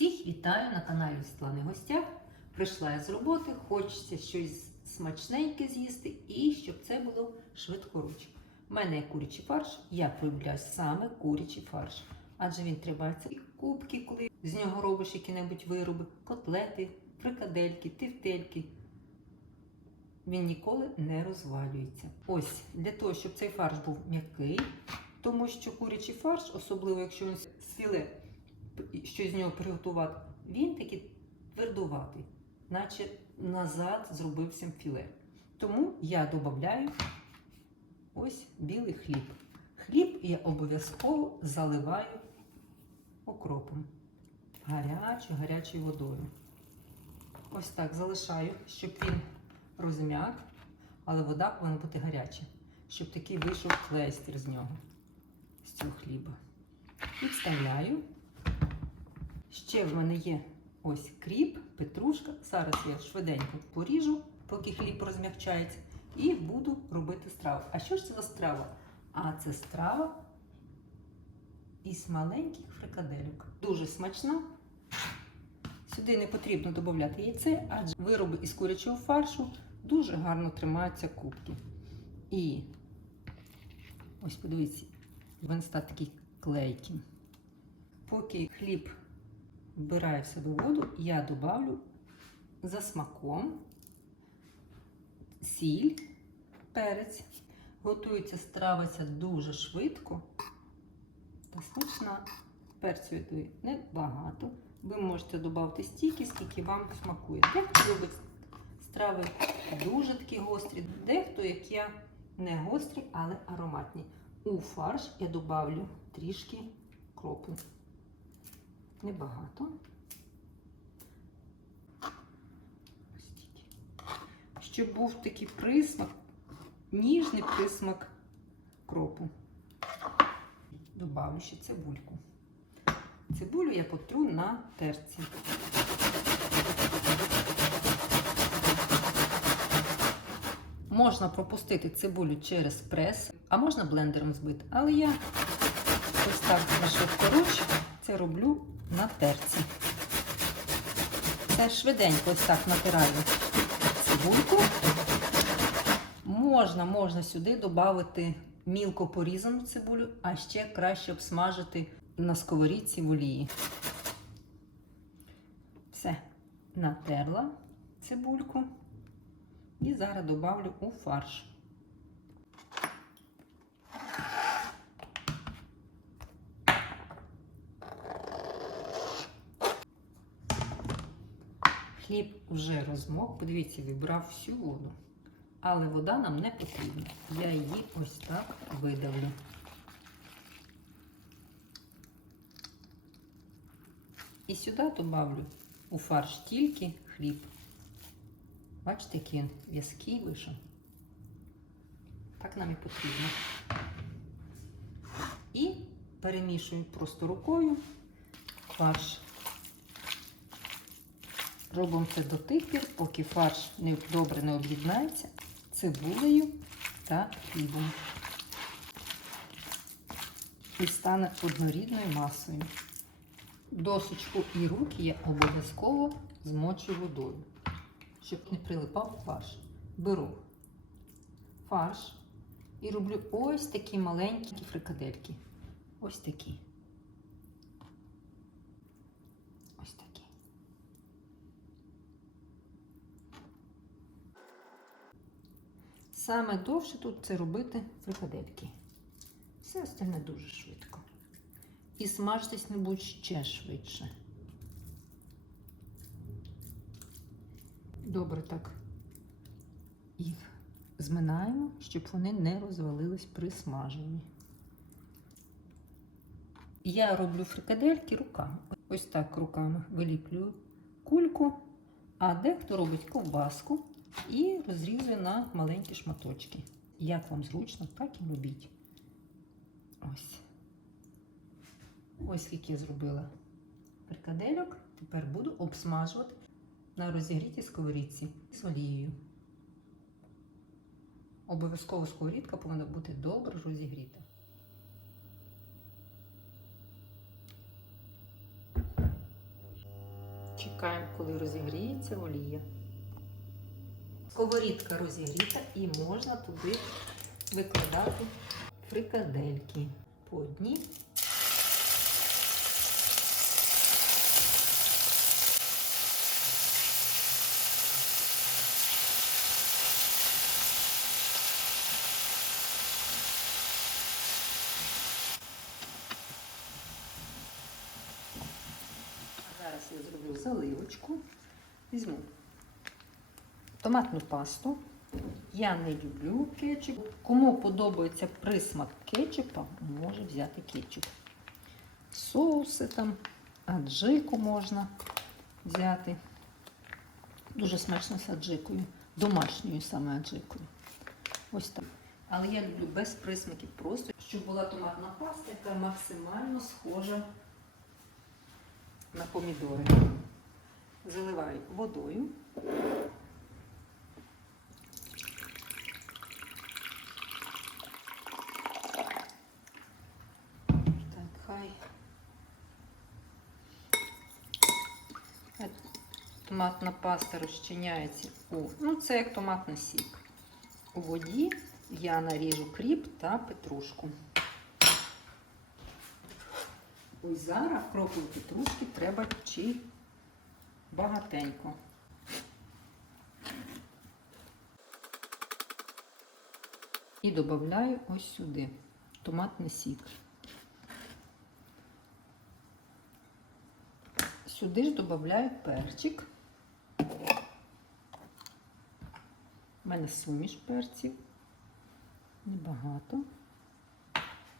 Всіх вітаю на каналі Світлани Гостях. Прийшла я з роботи, хочеться щось смачненьке з'їсти і щоб це було швидкоруч. У мене є курячий фарш, я полюбляю саме курячий фарш. Адже він тримається і кубки, коли з нього робиш які-небудь вироби, котлети, фрикадельки, тефтельки. Він ніколи не розвалюється. Ось для того, щоб цей фарш був м'який, тому що курячий фарш, особливо якщо він з філе, що з нього приготувати, він такий твердуватий, наче назад зробився філе. Тому я додаю ось білий хліб. Хліб я обов'язково заливаю окропом, гарячою, гарячою водою. Ось так залишаю, щоб він розм'як, але вода повинна бути гаряча, щоб такий вийшов клейстер з нього, з цього хліба. Підставляю. Ще в мене є ось кріп, петрушка. Зараз я швиденько поріжу, поки хліб розм'якчається, і буду робити страву. А що ж це за страва? А це страва із маленьких фрикадельок. Дуже смачна. Сюди не потрібно додати яйце, адже вироби із курячого фаршу дуже гарно тримаються кубки. І ось подивіться, він став такий клейкий. Поки хліб вбирає в себе воду, я додавлю за смаком сіль, перець. Готується страва дуже швидко та смачна. Перцю я небагато. Ви можете додати стільки, скільки вам смакує. Дехто любить страви дуже такі гострі, дехто, як я, не гострі, але ароматні. У фарш я додавлю трішки кропу. Небагато. Ось стільки. Щоб був такий присмак, ніжний присмак кропу. Добавлю ще цибульку. Цибулю я потру на терці. Можна пропустити цибулю через прес, а можна блендером збити. Але я ось так на швидкоруч це роблю на терці. Це швиденько ось так натираю цибульку. Можна, можна сюди додати мілко порізану цибулю, а ще краще обсмажити на сковорідці в олії. Все, натерла цибульку і зараз додавлю у фарш. Хліб вже розмок, подивіться, вибрав всю воду. Але вода нам не потрібна. Я її ось так видавлю. І сюди добавлю у фарш тільки хліб. Бачите, який він в'язкий вийшов. Так нам і потрібно. І перемішую просто рукою фарш. Робимо це до тих пір, поки фарш добре не об'єднається цибулею та хлібом. І стане однорідною масою. Досочку і руки я обов'язково змочу водою, щоб не прилипав фарш. Беру фарш і роблю ось такі маленькі фрикадельки. Ось такі. Ось такі. Саме довше тут це робити фрикадельки. Все остальне дуже швидко. І смажитись не будуть ще швидше. Добре так їх зминаємо, щоб вони не розвалились при смаженні. Я роблю фрикадельки руками. Ось так руками виліплюю кульку, а дехто робить ковбаску і розрізує на маленькі шматочки. Як вам зручно, так і робіть. Ось. Ось скільки я зробила фрикадельок. Тепер буду обсмажувати на розігрітій сковорідці з олією. Обов'язково сковорідка повинна бути добре розігріта. Чекаємо, коли розігріється олія. Сковорідка розігріта і можна туди викладати фрикадельки по одній. Зараз я зроблю заливочку. Візьму томатну пасту. Я не люблю кетчуп. Кому подобається присмак кетчупа, може взяти кетчуп. Соуси там, аджику можна взяти. Дуже смачно з аджикою. Домашньою саме аджикою. Ось так. Але я люблю без присмаків просто, щоб була томатна паста, яка максимально схожа на помідори. Заливаю водою. Томатна паста розчиняється у, ну це як томатний сік. У воді я наріжу кріп та петрушку. Ось зараз кроплю петрушки треба чи багатенько. І додаю ось сюди томатний сік. Сюди ж додаю перчик. У мене суміш перців. Небагато.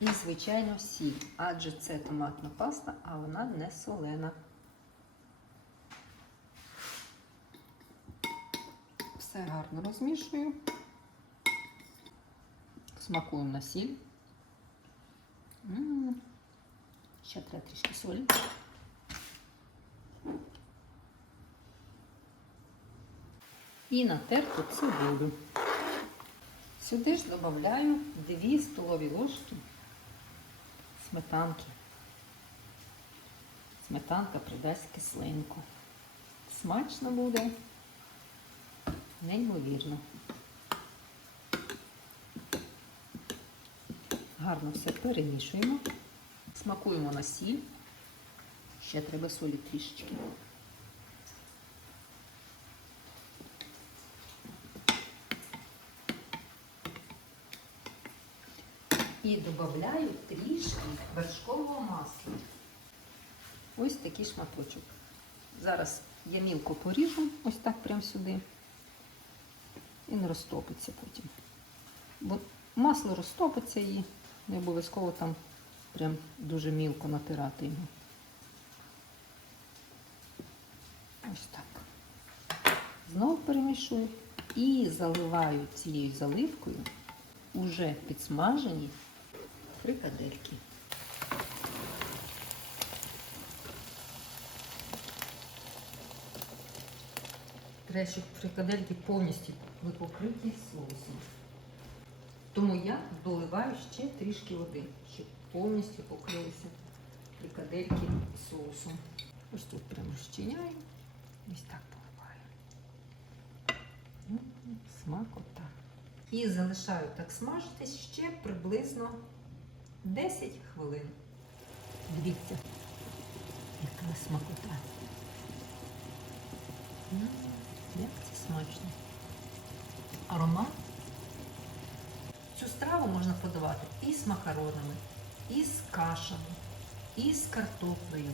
І, звичайно, сіль, адже це томатна паста, а вона не солена. Все гарно розмішую. Смакуємо на сіль. М -м -м. Ще треба трішки солі. І натерту цибулю. Сюди ж додаю 2 столові ложки сметанки. Сметанка придасть кислинку. Смачно буде, неймовірно. Гарно все перемішуємо. Смакуємо на сіль. Ще треба солі трішечки. І додаю трішки вершкового масла. Ось такий шматочок. Зараз я мілко поріжу, ось так прямо сюди. Не розтопиться потім. Бо масло розтопиться і не обов'язково там прям дуже мілко натирати його. Ось так. Знову перемішую і заливаю цією заливкою уже підсмажені фрикадельки. Треба, щоб фрикадельки повністю були покриті соусом. Тому я доливаю ще трішки води, щоб повністю покрилися фрикадельки соусом. Ось тут прямо розчиняю. Ось так поливаю. М, Смакота. І залишаю так смажитись ще приблизно 10 хвилин. Дивіться, яка смакота. М, Як це смачно. Аромат. Цю страву можна подавати і з макаронами, і з кашами, і з картоплею.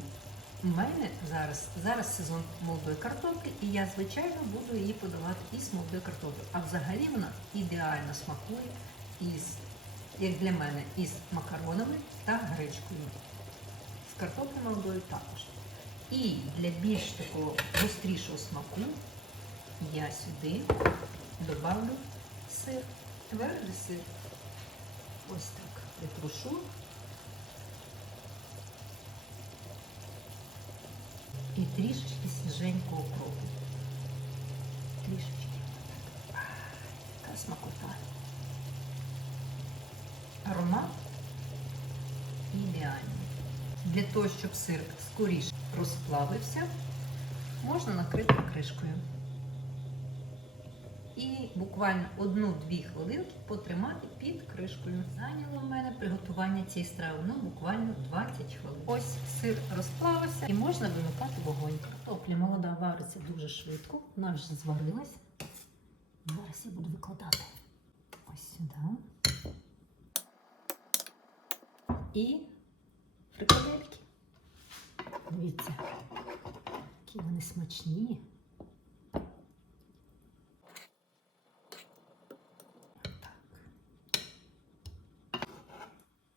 У мене зараз, зараз сезон молодої картоплі, і я, звичайно, буду її подавати із молодою картоплею. А взагалі вона ідеально смакує із, як для мене, із макаронами та гречкою. З картоплею молодою також. І для більш такого гострішого смаку я сюди добавлю сир, твердий сир. Ось так притрушу. І трішечки свіженького укропу. Трішечки. А, Яка смакота. Аромат ідеальний. Для того, щоб сир скоріше розплавився, можна накрити кришкою. І буквально одну-дві хвилинки потримати під кришкою. Зайняло в мене приготування цієї страви ну, буквально 20 хвилин. Ось сир розплавився і можна вимикати вогонь. Картопля молода вариться дуже швидко, вона вже зварилась. Зараз я буду викладати ось сюди. І фрикадельки. Дивіться, які вони смачні.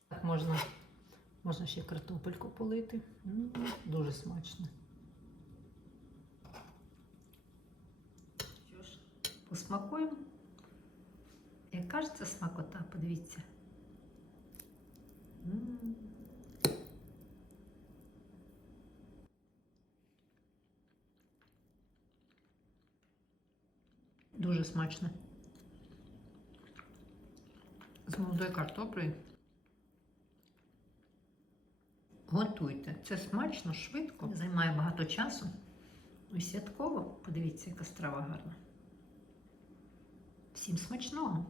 Так, можна, можна ще картопельку полити. Дуже смачно. Що ж, посмакуємо. Ж це смакота, подивіться. Дуже смачно. З молодою картоплею. Готуйте. Це смачно, швидко, займає багато часу. І святково. Подивіться, яка страва гарна. Всім смачного!